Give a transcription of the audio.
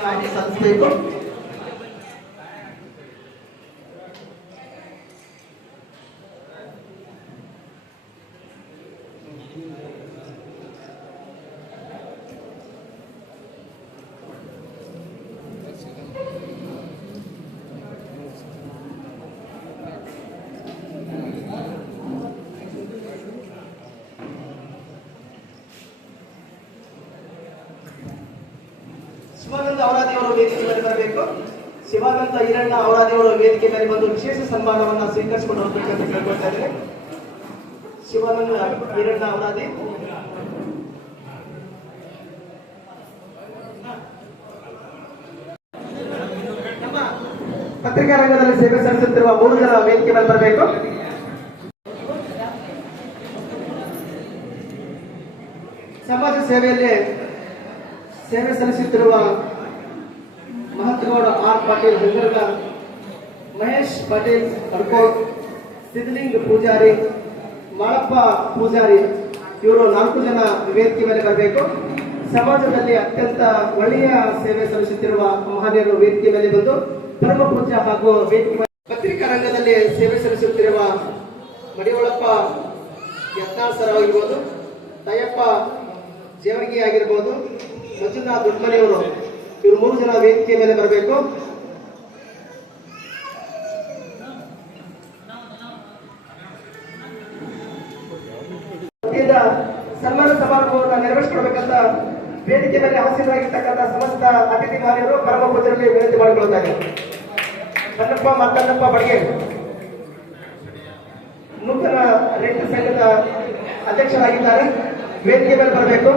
Claro, essa não Shivananda ಅವರಾದಿಯವರು ವೇದಿಕೆ ಮೇಲೆ ಬರಬೇಕು. ಶಿವಾನಂದ ಈರಣ್ಣ ಅವರಾದಿಯವರು ವೇದಿಕೆ ಮೇಲೆ ಬಂದು ವಿಶೇಷ ಸನ್ಮಾನವನ್ನು ಸ್ವೀಕರಿಸಿಕೊಂಡು ಹೋಗ್ಬೇಕಂತ ಕೇಳ್ಕೊಳ್ತಾ ಇದ್ದೇನೆ. ಶಿವಾನಂದ ಈರಣ್ಣ ಅವರಾದಿ ಪತ್ರಿಕಾ ರಂಗದಲ್ಲಿ ಸೇವೆ ಸಲ್ಲಿಸುತ್ತಿರುವ ಮೂರು ಜನ ವೇದಿಕೆ ಮೇಲೆ ಬರಬೇಕು. ಸಮಾಜ ಸೇವೆಯಲ್ಲಿ ಸೇವೆ ಸಲ್ಲಿಸುತ್ತಿರುವ ಮಹತ್ಗೌಡ ಆರ್ ಪಾಟೀಲ್ ಬೆಂಗಳೂರಿನ ಮಹೇಶ್ ಪಾಟೀಲ್ ಅಡ್ಕೋಟ್ ಸಿದ್ಧಲಿಂಗ್ ಪೂಜಾರಿ, ಮಾಳಪ್ಪ ಪೂಜಾರಿ, ಇವರು ನಾಲ್ಕು ಜನ ವೇದಿಕೆ ಮೇಲೆ ಬರಬೇಕು. ಸಮಾಜದಲ್ಲಿ ಅತ್ಯಂತ ಒಳ್ಳೆಯ ಸೇವೆ ಸಲ್ಲಿಸುತ್ತಿರುವ ಮಹನೀಯರು ವೇದಿಕೆ ಮೇಲೆ ಬಂದು ಪರಮ ಪೂಜೆ ಹಾಗೂ ವೇದಿಕೆ ಪತ್ರಿಕಾ ರಂಗದಲ್ಲಿ ಸೇವೆ ಸಲ್ಲಿಸುತ್ತಿರುವ ಮಡಿವಳಪ್ಪ ಯತ್ನಾಳ್ ಸರ್ ಆಗಿರ್ಬೋದು ತಯ್ಯಪ್ಪ ಜೇವರ್ಗಿ ಆಗಿರ್ಬೋದು ಮಂಜುನಾಥ್ ಅವರು ಇವರು ಮೂರು ಜನ ವೇದಿಕೆ ಮೇಲೆ ಬರಬೇಕು. ಸನ್ಮಾನ ಸಮಾರಂಭವನ್ನು ನೆರವೇರಿಸಿಕೊಡ್ಬೇಕಂತ ವೇದಿಕೆ ಮೇಲೆ ಹಾಸ್ಯರಾಗಿರ್ತಕ್ಕಂಥ ಸಮಸ್ತ ಅತಿಥಿ ಮಾನ್ಯರು ಪರಮ ಪೂಜರಲ್ಲಿ ವಿನಂತಿ ಮಾಡಿಕೊಳ್ಳುತ್ತಾರೆ. ಕನ್ನಪ್ಪ ಮತ್ತನ್ನಪ್ಪ ಬಡಿಗೆ ನೂತನ ರೈತ ಸಂಘದ ಅಧ್ಯಕ್ಷರಾಗಿದ್ದಾರೆ. ವೇದಿಕೆ ಮೇಲೆ ಬರಬೇಕು.